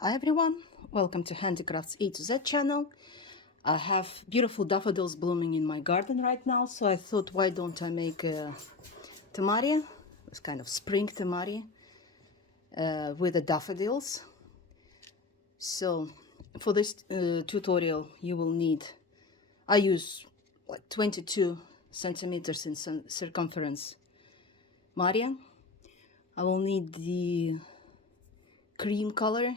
Hi everyone, welcome to Handicrafts A to Z channel. I have beautiful daffodils blooming in my garden right now, so I thought why don't I make a temari, this kind of spring temari with the daffodils. So for this tutorial you will need, I use like 22 centimeters in circumference Maria. I will need the cream color,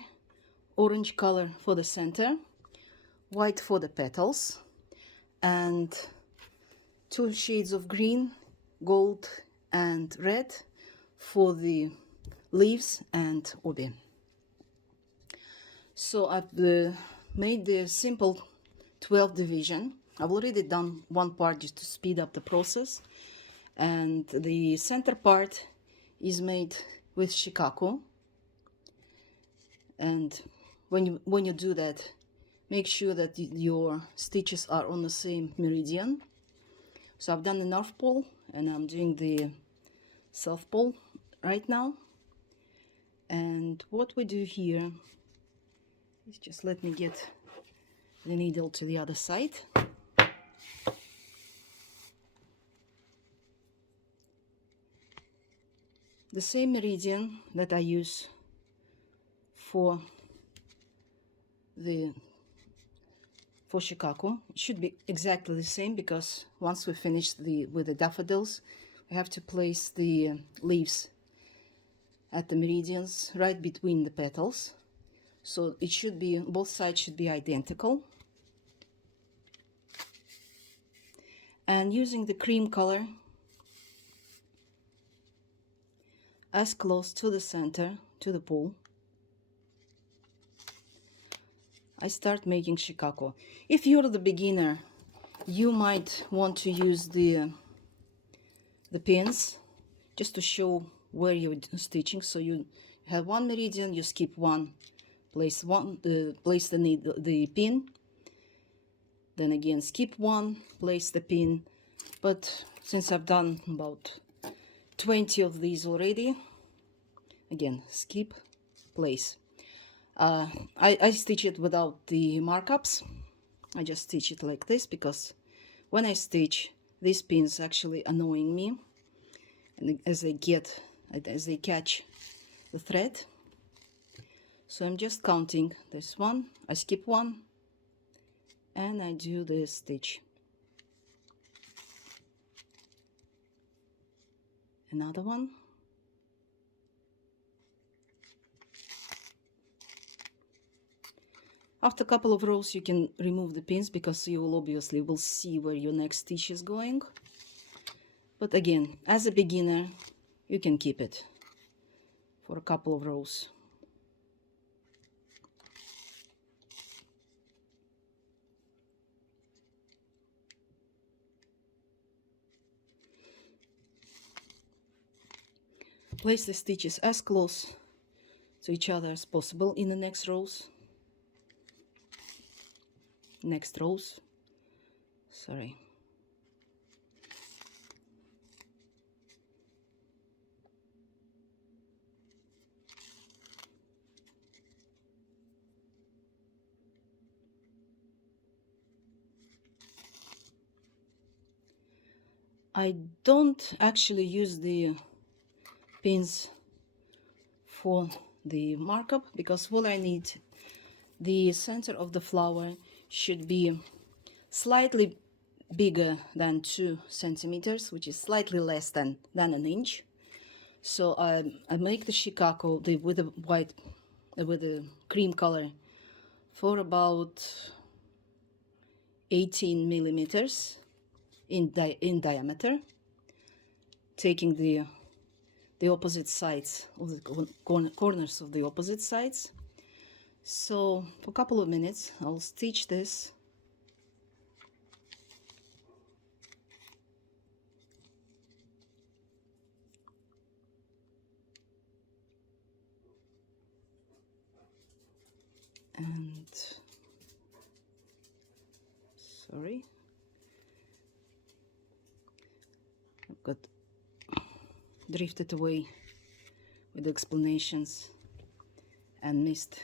orange color for the center, white for the petals, and 2 shades of green, gold and red for the leaves and obi. So I've made the simple 12 division. I've already done one part just to speed up the process, and the center part is made with shikaku. And when you do that, make sure that your stitches are on the same meridian. So I've done the North Pole and I'm doing the South Pole right now. And what we do here is just let me get the needle to the other side. The same meridian that I use for shikaku should be exactly the same, because once we finish with the daffodils, we have to place the leaves at the meridians right between the petals, so it should be, both sides should be identical. And using the cream color as close to the center, to the pool, I start making shikaku. If you're the beginner, you might want to use the pins just to show where you're stitching. So you have one meridian, you skip one, place the pin, then again skip one, place the pin. But since I've done about 20 of these already, again skip, place. I stitch it without the markups. I just stitch it like this, because when I stitch, these pins actually annoying me, and as they catch the thread. So I'm just counting this one, I skip one, and I do this stitch. Another one. After a couple of rows you can remove the pins, because you will obviously see where your next stitch is going. But again, as a beginner, you can keep it for a couple of rows. Place the stitches as close to each other as possible in the next rows. Sorry. I don't actually use the pins for the markup, because all I need, the center of the flower should be slightly bigger than 2 centimeters, which is slightly less than an inch. So I make the shikaku with the cream color for about 18 millimeters in diameter, taking the opposite sides of the corners of the opposite sides. So for a couple of minutes I'll stitch this. And sorry, I've got drifted away with the explanations and missed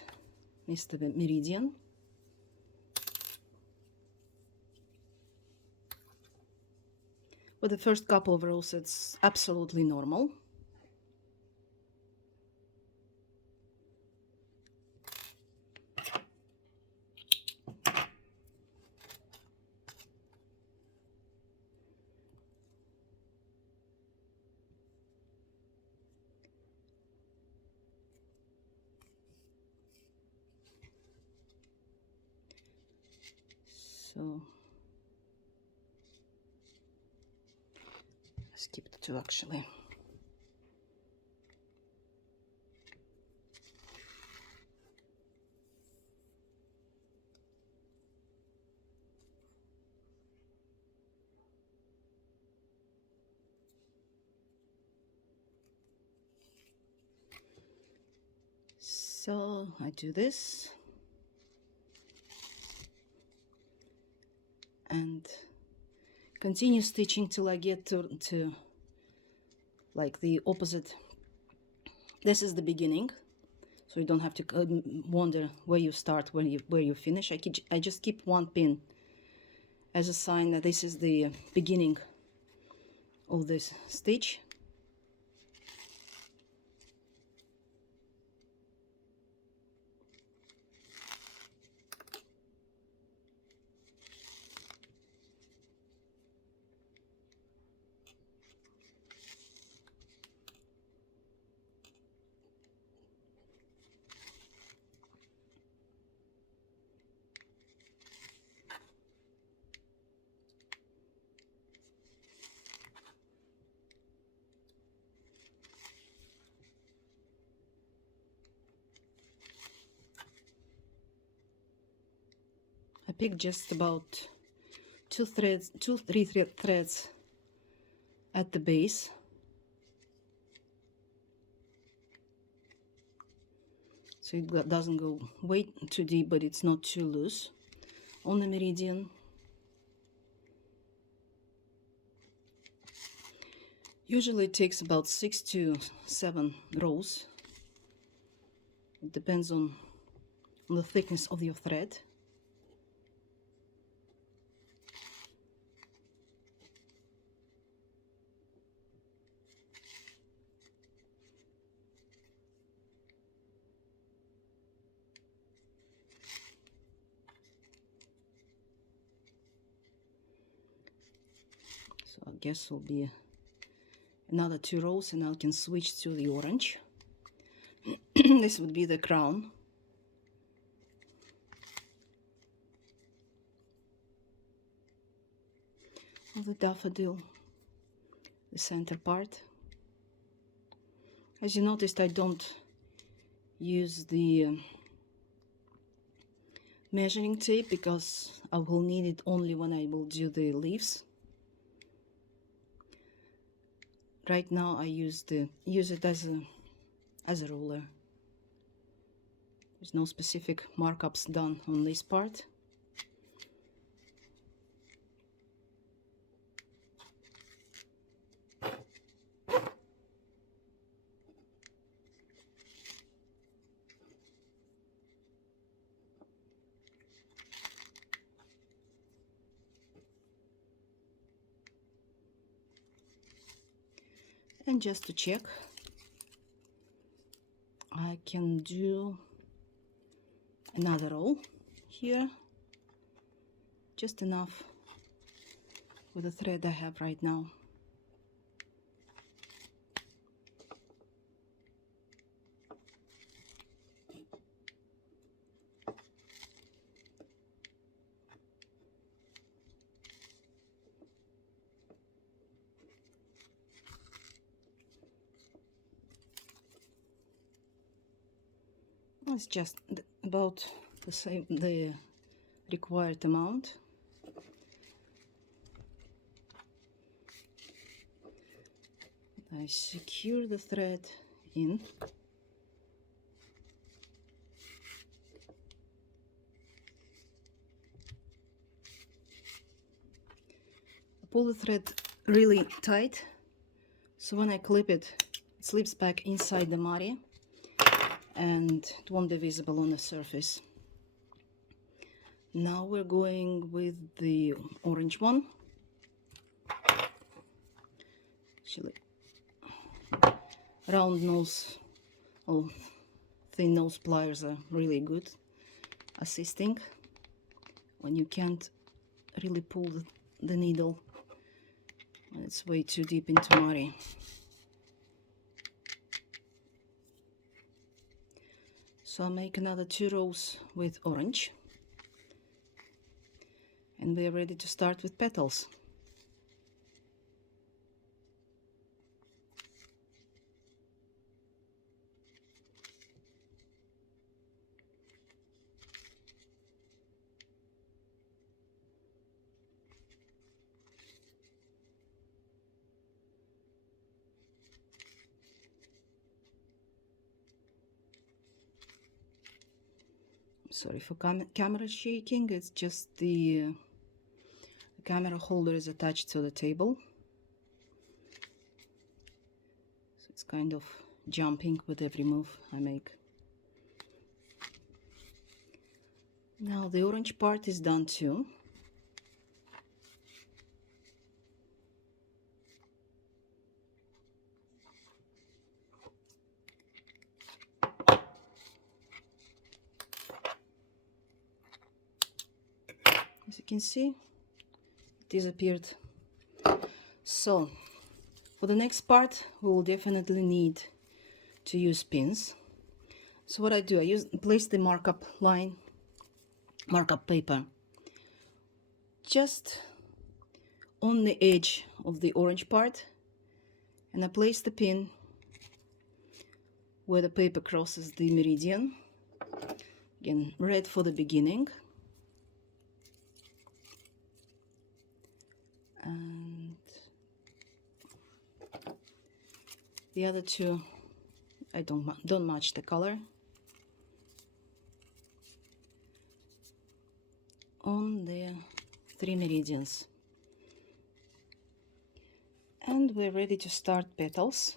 is the meridian. With the first couple of rows, it's absolutely normal. So I skipped two actually. So I do this and continue stitching till I get to like the opposite. This is the beginning, so you don't have to wonder where you start, where you finish. I just keep one pin as a sign that this is the beginning of this stitch. I picked just about two, three threads at the base. So it doesn't go way too deep, but it's not too loose on the meridian. Usually it takes about 6 to 7 rows. It depends on the thickness of your thread. So I guess will be another 2 rows and I can switch to the orange. This would be the crown. Of the daffodil, the center part. As you noticed, I don't use the measuring tape because I will need it only when I will do the leaves. Right now I use it as a ruler. There's no specific markups done on this part. And just to check, I can do another row here, just enough with the thread I have right now. It's just about the same, the required amount. I secure the thread in. Pull the thread really tight, so when I clip it, it slips back inside the temari. and it won't be visible on the surface. Now we're going with the orange one. Actually, round nose or thin nose pliers are really good assisting when you can't really pull the needle when it's way too deep into temari. So I'll make another 2 rows with orange, and we're ready to start with petals. Sorry for camera shaking, it's just the camera holder is attached to the table, so it's kind of jumping with every move I make. Now the orange part is done too. As you can see, it disappeared. So for the next part we will definitely need to use pins. So what I do, I place the markup paper just on the edge of the orange part, and I place the pin where the paper crosses the meridian. Again, red for the beginning, and the other two I don't match the color. On the 3 meridians, and we're ready to start petals.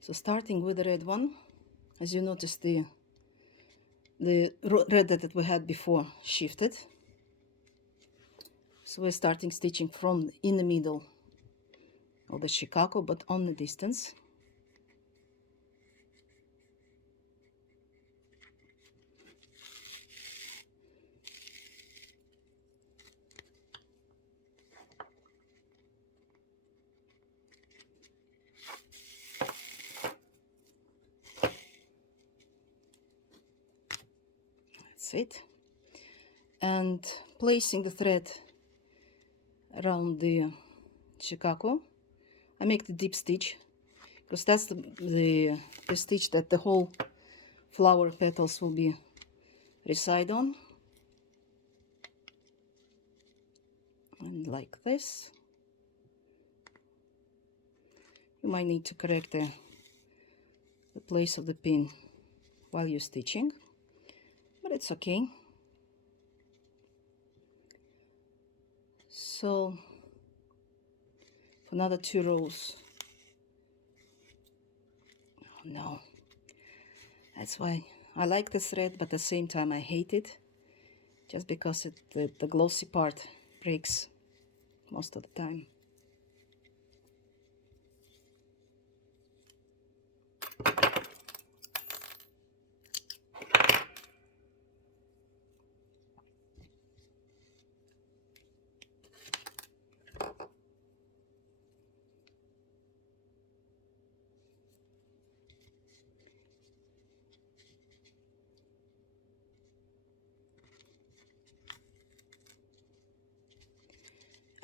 So starting with the red one, as you notice, the red that we had before shifted. So we're starting stitching from in the middle of the Chicago, but on the distance. That's it. And placing the thread around the Chicago, I make the deep stitch, because that's the stitch that the whole flower petals will be reside on. And like this. You might need to correct the place of the pin while you're stitching, but it's okay. So for another 2 rows, oh no, that's why I like this thread, but at the same time I hate it, just because the glossy part breaks most of the time.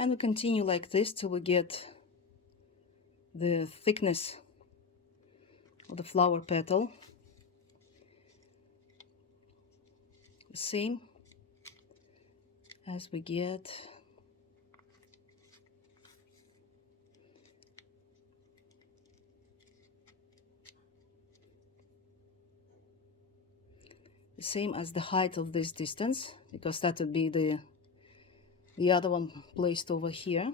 And we continue like this till we get the thickness of the flower petal the same as we get the same as the height of this distance, because that would be the other one placed over here.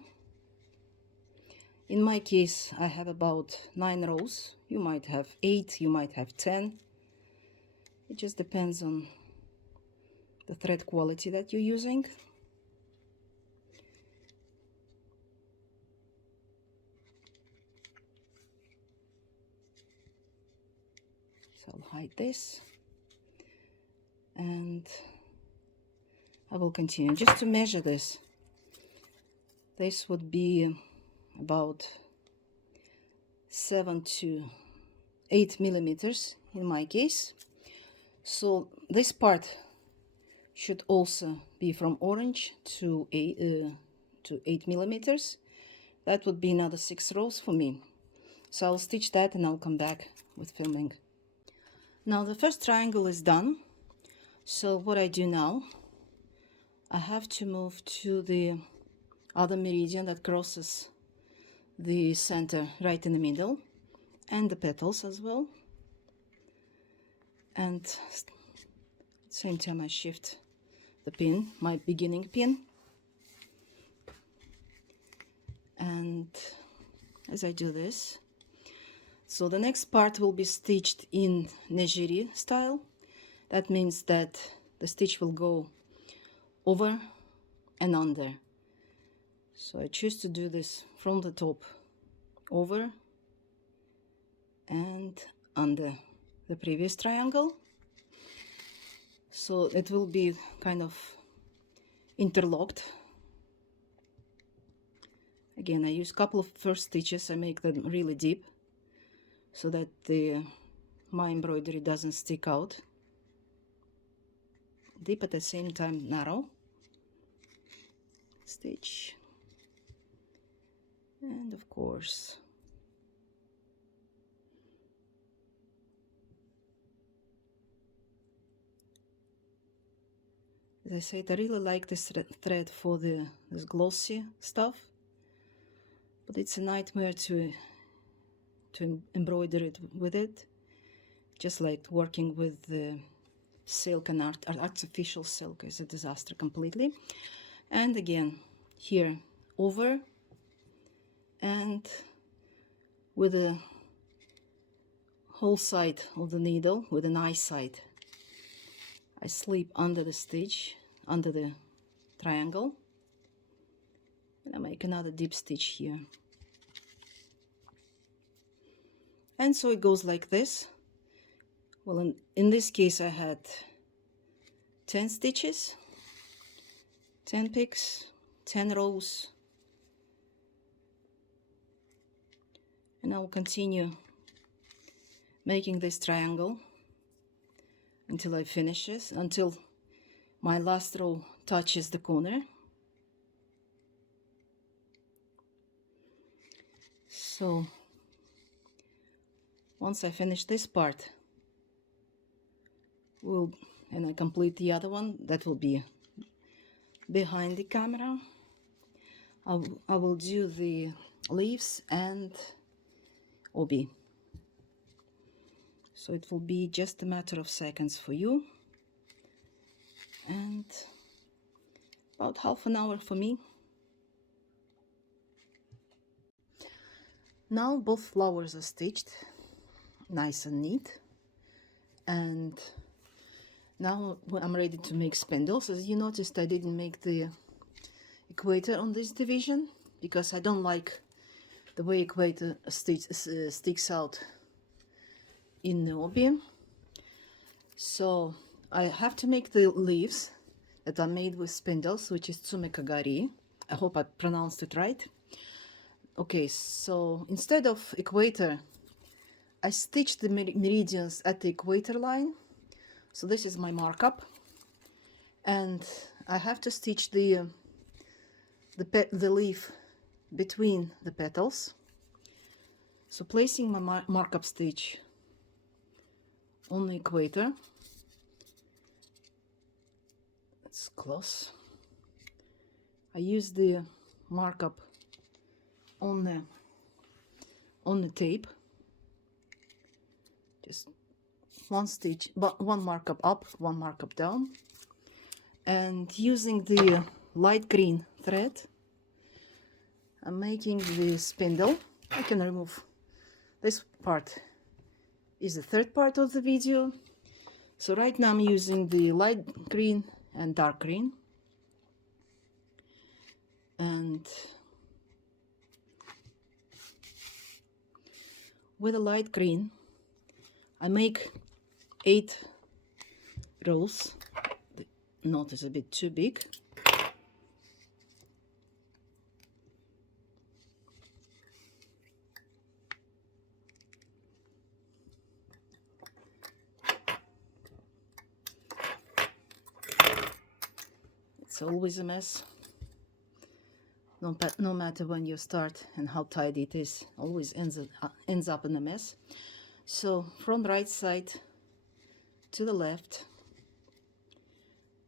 In my case, I have about 9 rows. You might have 8, you might have 10. It just depends on the thread quality that you're using. So I'll hide this and I will continue. Just to measure this, this would be about 7 to 8 millimeters in my case. So this part should also be from orange to 8 millimeters. That would be another 6 rows for me. So I'll stitch that and I'll come back with filming. Now the first triangle is done. So what I do now, I have to move to the other meridian that crosses the center right in the middle, and the petals as well. And at the same time I shift the pin, my beginning pin. And as I do this, so the next part will be stitched in negiri style. That means that the stitch will go over and under. So I choose to do this from the top, over and under the previous triangle. So it will be kind of interlocked. Again, I use a couple of first stitches. I make them really deep so that my embroidery doesn't stick out. Deep at the same time narrow. Stitch. And of course as I said, I really like this thread for this glossy stuff, but it's a nightmare to embroider it with it, just like working with the silk and artificial silk is a disaster completely. And again, here over and with the whole side of the needle, with an eye side, I slip under the stitch, under the triangle, and I make another deep stitch here. And so it goes like this. Well, in this case I had 10 stitches, 10 picks, 10 rows, and I will continue making this triangle until I finish it, until my last row touches the corner. So once I finish this part, and I complete the other one, that will be behind the camera. I will do the leaves and obi. So it will be just a matter of seconds for you, and about half an hour for me. Now both flowers are stitched nice and neat, and now I'm ready to make spindles. As you noticed, I didn't make the equator on this division because I don't like the way equator sticks out in the obi. So I have to make the leaves that are made with spindles, which is tsumekagari. I hope I pronounced it right. Okay, so instead of equator, I stitched the meridians at the equator line. So this is my markup, and I have to stitch the leaf between the petals. So placing my markup stitch on the equator, it's close. I use the markup on the tape, just one stitch, but one markup up, one markup down, and using the light green thread, I'm making the spindle. I can remove this part. Is the third part of the video. So right now I'm using the light green and dark green, and with the light green I make 8 rows. The knot is a bit too big. It's always a mess. No matter when you start and how tidy it is, always ends up in a mess. So from the right side to the left,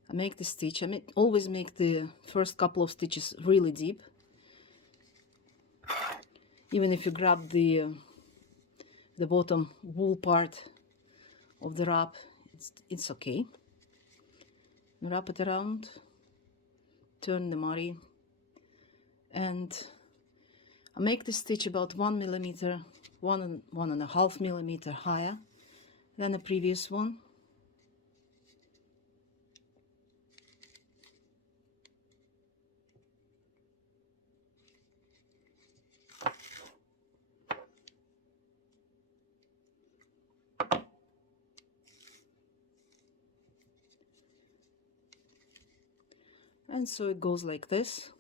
I make the stitch. Always make the first couple of stitches really deep. Even if you grab the bottom wool part of the wrap, it's okay. Wrap it around, turn the temari, and I make the stitch about 1 millimeter, 1.5 millimeter higher than the previous one. And so it goes like this.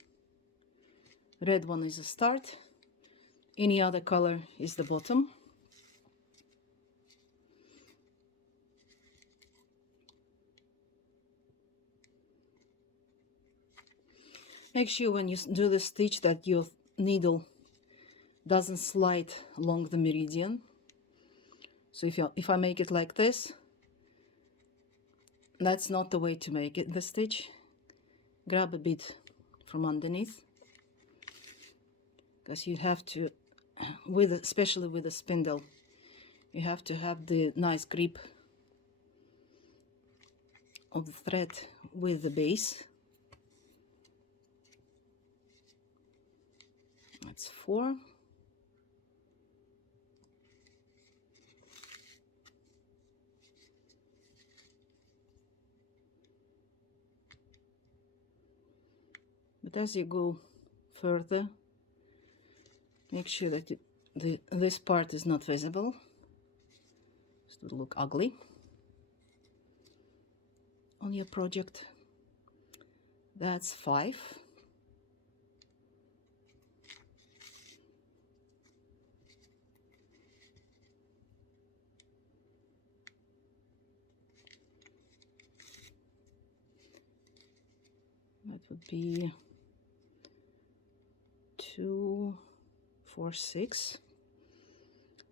Red one is the start, any other color is the bottom. Make sure when you do the stitch that your needle doesn't slide along the meridian. So if I make it like this, that's not the way to make it, the stitch. Grab a bit from underneath, because you have to, especially with a spindle, you have to have the nice grip of the thread with the base. That's 4. But as you go further, make sure that this part is not visible. It would look ugly on your project. That's 5. That would be 2, 4, 6.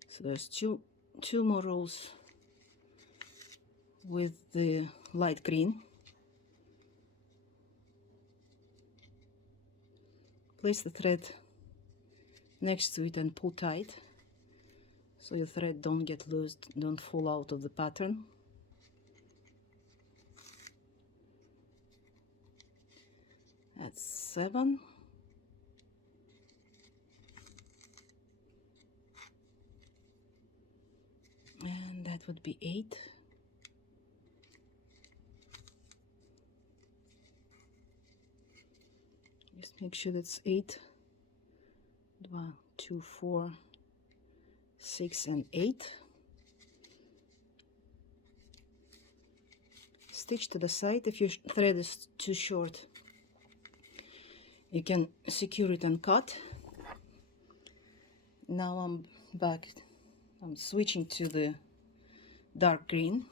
So there's two more rows with the light green. Place the thread next to it and pull tight, so your thread don't get loose, don't fall out of the pattern. That's 7. And that would be 8. Just make sure that's 8. 1, 2, 4, 6, and 8. Stitch to the side. If your thread is too short, you can secure it and cut. Now I'm back. I'm switching to the dark green.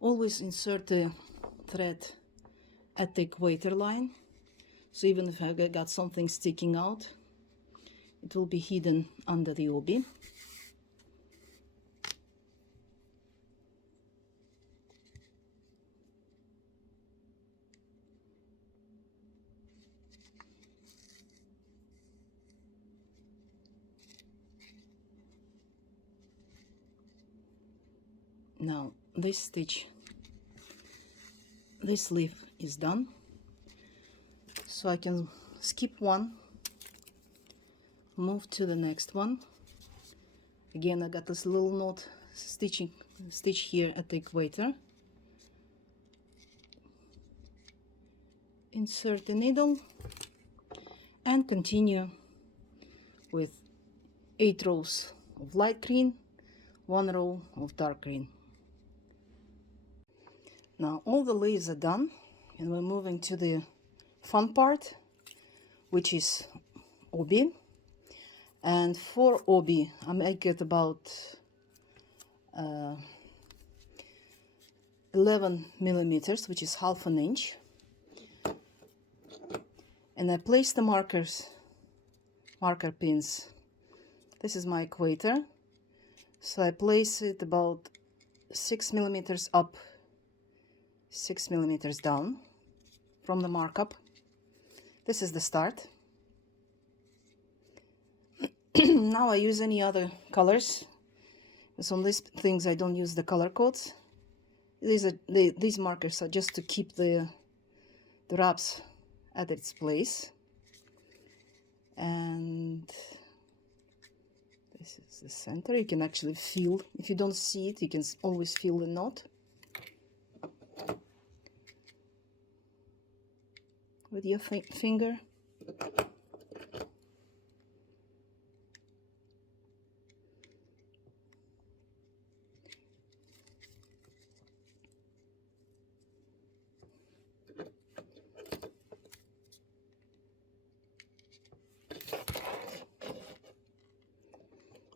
Always insert the thread at the equator line, so even if I got something sticking out, it will be hidden under the obi. Now this stitch, this sleeve is done, so I can skip one, move to the next one. Again, I got this little knot stitch here at the equator. Insert the needle and continue with 8 rows of light green, 1 row of dark green. Now all the leaves are done, and we're moving to the fun part, which is obi. And for obi, I make it about 11 millimeters, which is half an inch. And I place the marker pins. This is my equator, so I place it about 6 millimeters up, 6 millimeters down from the markup. This is the start. Now I use any other colors, because on these things I don't use the color codes. These markers are just to keep the wraps at its place. And this is the center. You can actually feel, if you don't see it, you can always feel the knot with your finger.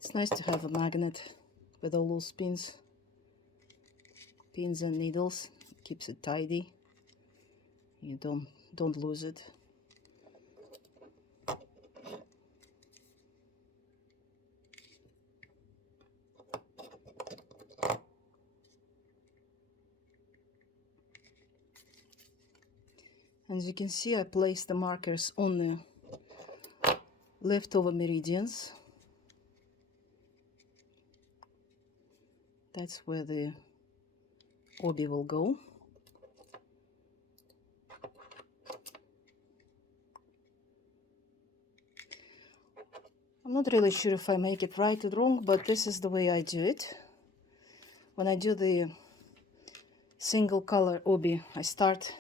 It's nice to have a magnet with all those pins and needles. It keeps it tidy. You don't lose it. As you can see, I place the markers on the leftover meridians. That's where the obi will go. I'm not really sure if I make it right or wrong, but this is the way I do it. When I do the single color obi, I start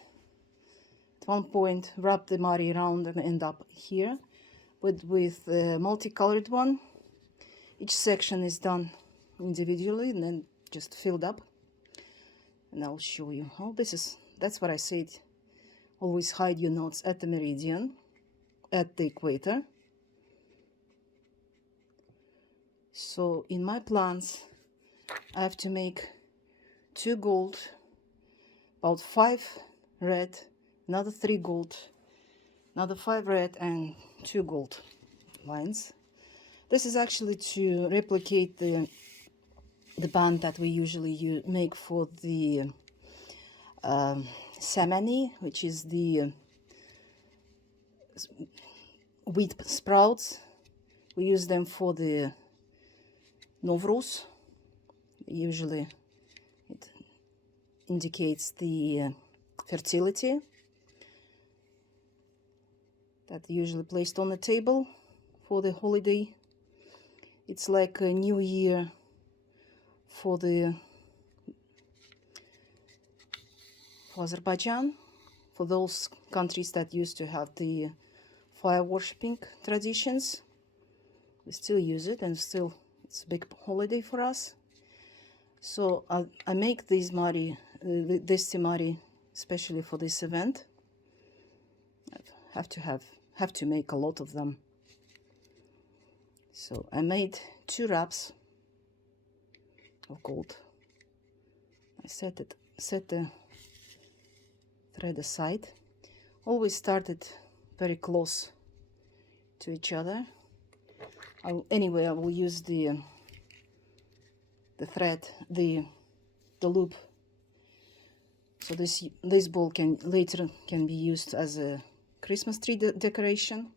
at one point, wrap the mari around and end up here. But with the multicolored one, each section is done individually and then just filled up. And I'll show you how that's what I said. Always hide your knots at the meridian, at the equator. So in my plans, I have to make 2 gold, about 5 red, another 3 gold, another 5 red, and 2 gold lines. This is actually to replicate the band that we usually make for the temari, which is the wheat sprouts. We use them for the Novrus. Usually it indicates the fertility. That usually placed on the table for the holiday. It's like a new year for Azerbaijan, for those countries that used to have the fire worshipping traditions. We still use it, and still it's a big holiday for us. So I make these this temari especially for this event. I have to make a lot of them. So I made 2 wraps of gold. I set the thread aside. Always started very close to each other. Anyway, I will use the thread, the loop. So this ball later can be used as a Christmas tree decoration.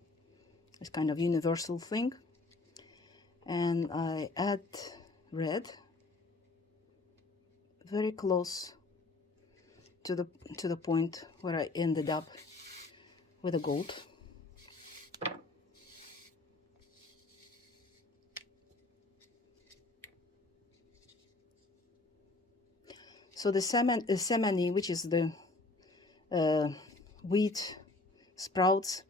It's kind of universal thing. And I add red very close to the point where I ended up with the gold. So the semani, which is the wheat sprouts,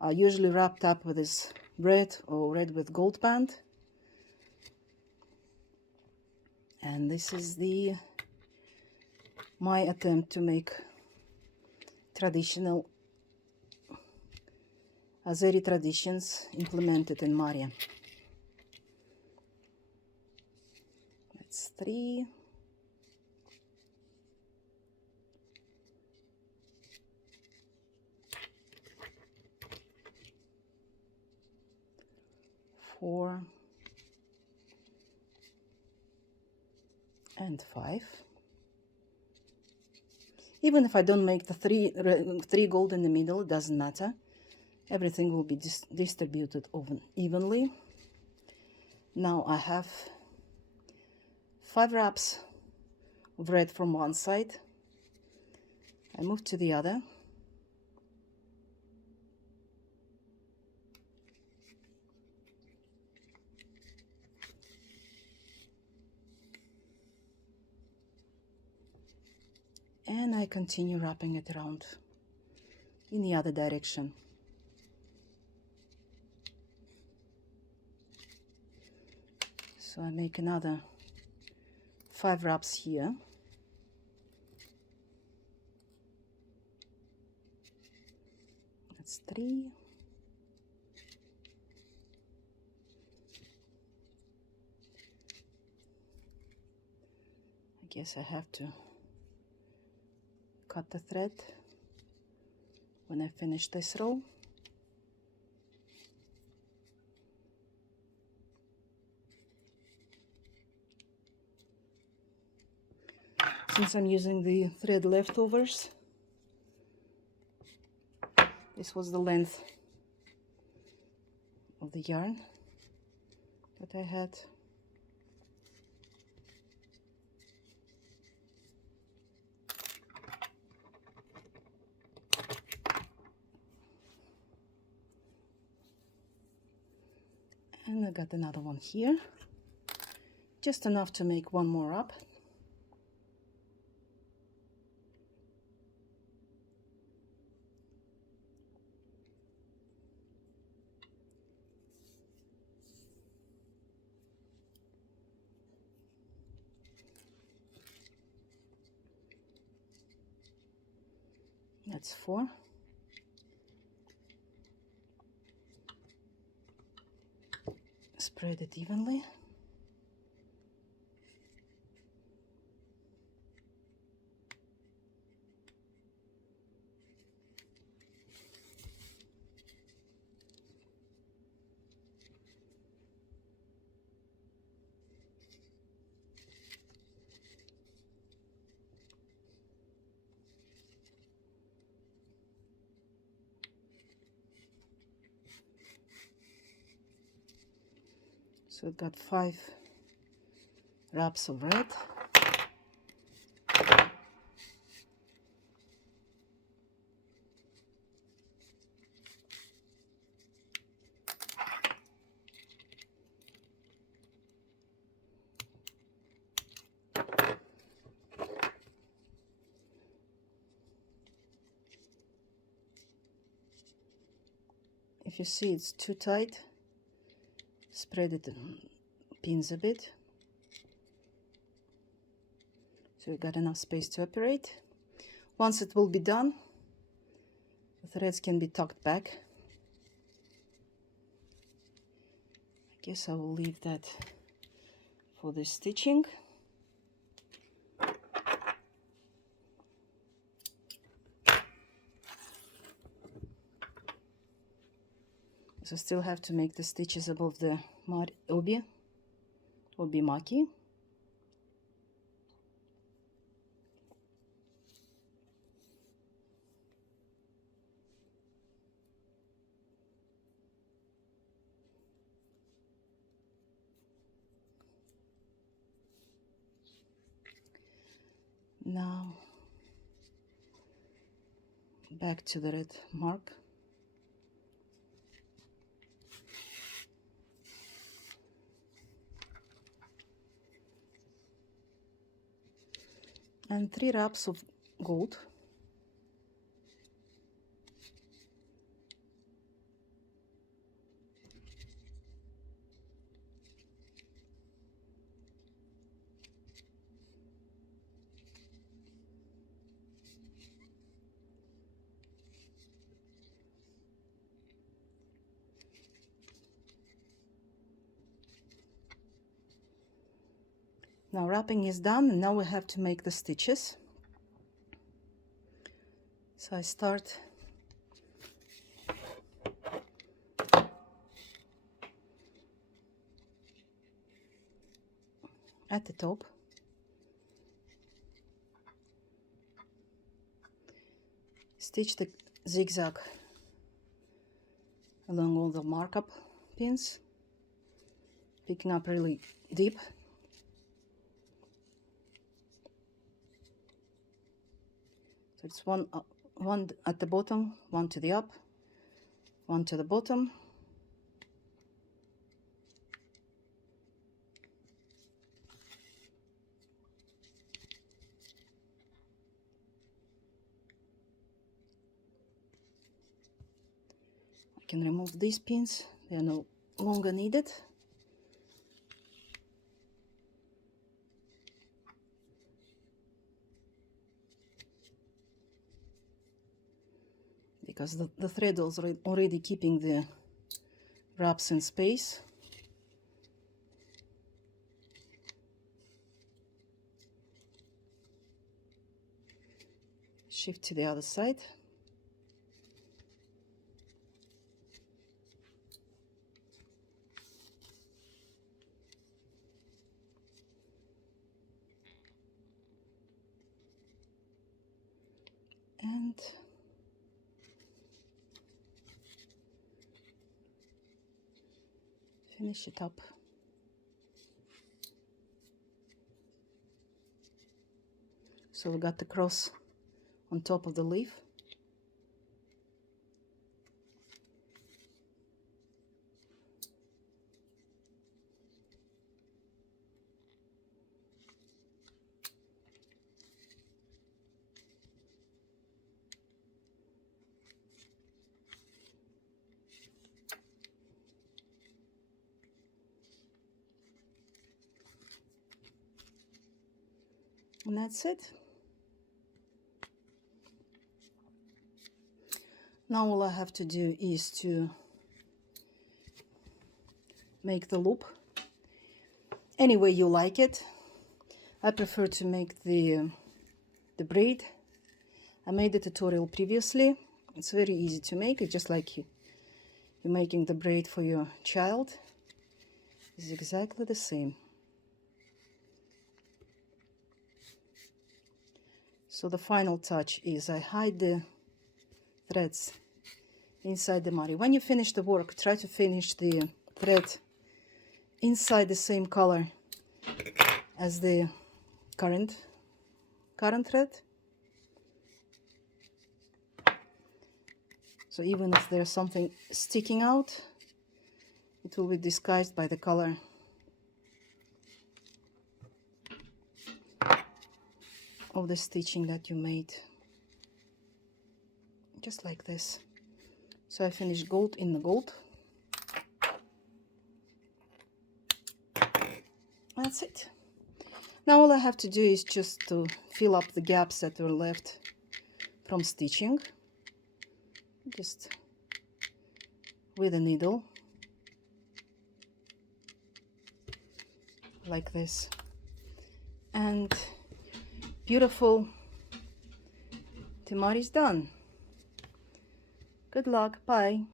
are usually wrapped up with this red or red with gold band. And this is my attempt to make traditional Azeri traditions implemented in Maria. That's 3. Four and 5. Even if I don't make the three gold in the middle, it doesn't matter. Everything will be distributed evenly. Now I have 5 wraps of red from one side. I move to the other. And I continue wrapping it around in the other direction. So I make another 5 wraps here. That's 3. I guess I have to cut the thread when I finish this row. Since I'm using the thread leftovers, this was the length of the yarn that I had. And I got another one here, just enough to make one more up. That's 4. Spread it evenly. So I've got 5 wraps of red. If you see it's too tight, spread it pins a bit, so you got enough space to operate. Once it will be done, the threads can be tucked back. I guess I will leave that for the stitching. So still have to make the stitches above the obi maki. Now back to the red mark. and 3 wraps of gold. Now wrapping is done, and now we have to make the stitches. So I start at the top, stitch the zigzag along all the markup pins, picking up really deep. So it's one at the bottom, one to the up, one to the bottom, I can remove these pins, they are no longer needed. Because the thread is already keeping the wraps in space. Shift to the other side. And finish it up. So we got the cross on top of the leaf. And that's it. Now all I have to do is to make the loop any way you like it. I prefer to make the braid. I made the tutorial previously. It's very easy to make. It's just like you're making the braid for your child. It's exactly the same. So the final touch is I hide the threads inside the temari. When you finish the work, try to finish the thread inside the same color as the current thread. So even if there's something sticking out, it will be disguised by the color of the stitching that you made. Just like this. So I finished gold in the gold. That's it. Now all I have to do is just to fill up the gaps that were left from stitching, just with a needle, like this. And beautiful temari is done. Good luck. Bye.